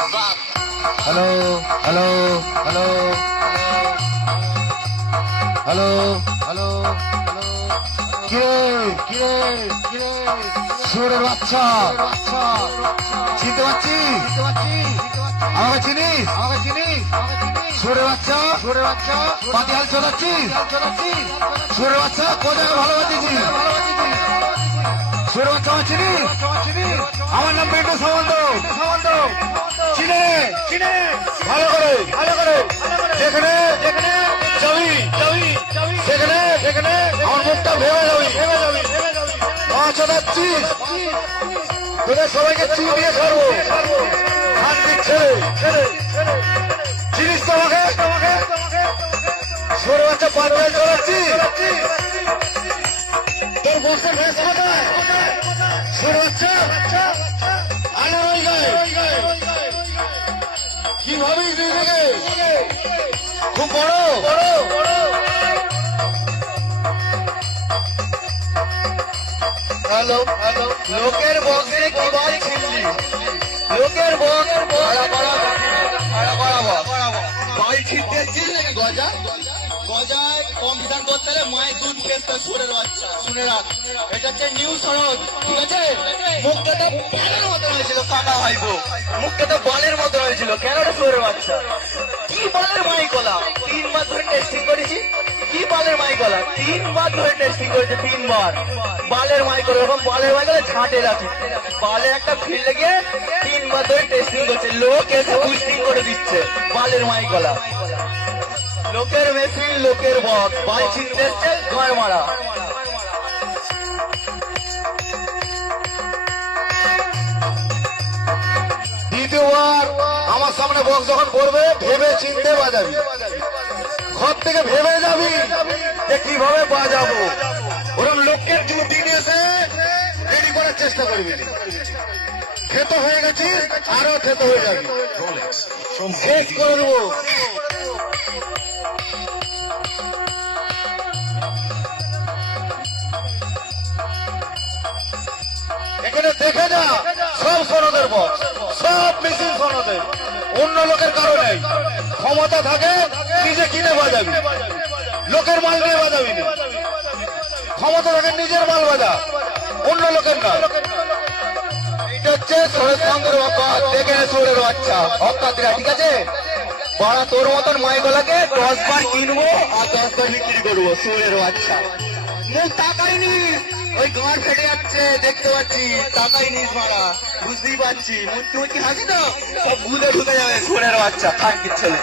Hello hello hello hello hello কিরে কিরে কিরে সুরের বাচ্চা চিনতে পারছিস? আমাকে চিনিস? সুরের বাচ্চা পাতি হাল চলাচ্ছিস? সুরের বাচ্চা কোথায় ভালো বাঁচিয়েছিস? সুরের বাচ্চা আমার চিনিস? আমার নাম পিন্টু সামন্ত। চিনে ভালো করে যেখানে যাবি সেখানে আমার মুখটা ভেবে যাবি। মাছ যাচ্ছিস তোদের সবাইকে চিনিয়ে ছাড়বো। শান্তির ছেলে চিনিস তো আমাকে? সরে বাচ্চা পাঞ্জায় চলাচ্ছি তোর বসে ভেস কোথায়? সরে বাচ্চা আনার ওই গায়ে কি ভাবিস নিজেকে? খুব বড় হ্যালো লোকের বক্সে কি বল ছিনলি? লোকের বক্স বাল ছিনতে এসছিস নাকি? গজায় কম্পিটিশন করতে হলে মায়ের দুধ খেতে সুরের বাচ্চা। শুনে রাখ, এটা হচ্ছে নিউ শরৎ, ঠিক আছে? মুখটা তো বালের মতো হয়েছিল কাকা ভাইবো, মুখটা তো বালের মতো হয়েছিল। কেন রে সুরের বাচ্চা? কি বালের মাই গলা? 3 বার ধরে টেস্টিং করেছি। কি বালের মাই গলা? 3 বার ধরে টেস্টিং করেছে, 3 বার বালের মাই গলা। এরকম বালের মাই গলা ছাঁটে রাখি। বালে একটা ফিল্ডে গিয়ে 3 বার ধরে টেস্টিং করছে, লোক এসে বুস্টিং করে দিচ্ছে। বালের মাই গলা, লোকের মেশিন লোকের বক, বাল ছিনতে এসছে ঘর মারা। দ্বিতীয়বার আমার সামনে বক্স যখন পড়বে ভেবে চিনতে বাজাবি। ঘর থেকে ভেবে যাবি যে কিভাবে বাজাবো। ওরকম লোকের জুটি নিয়ে এসে রেডি করার চেষ্টা করবি। খেতে হয়ে গেছিস, আরো খেতে হয়ে যাবি। শেষ করে দেবো। এখানে দেখে যা, সব সনদের বক্স, সব মেশিন সনদের। অন্য লোকের কারণে ক্ষমতা থাকে নিজে কিনে বাজাবি, লোকের মাল নিয়ে বাজাবি না। ক্ষমতা থাকে নিজের মাল বাজা, অন্য লোকের না। এটা হচ্ছে সরেশ চন্দ্রের বাবা, দেখে সুরের বাচ্চা অকাতরা, ঠিক আছে? বাড়া তোর মতন মাইগলাকে 10 বার কিনবো আর 10 বার বিক্রি করবো। সুরের বাচ্চা মুখ তাকাই নিস, ওই গাঁড় ফেটে যাচ্ছে দেখতে পাচ্ছি। তাকাই নিস মারা, বুঝতেই পারছি। মুচকি হাসি তো সব গুদে ঢুকে যাবে। সুরের বাচ্চা খানকির ছেলে।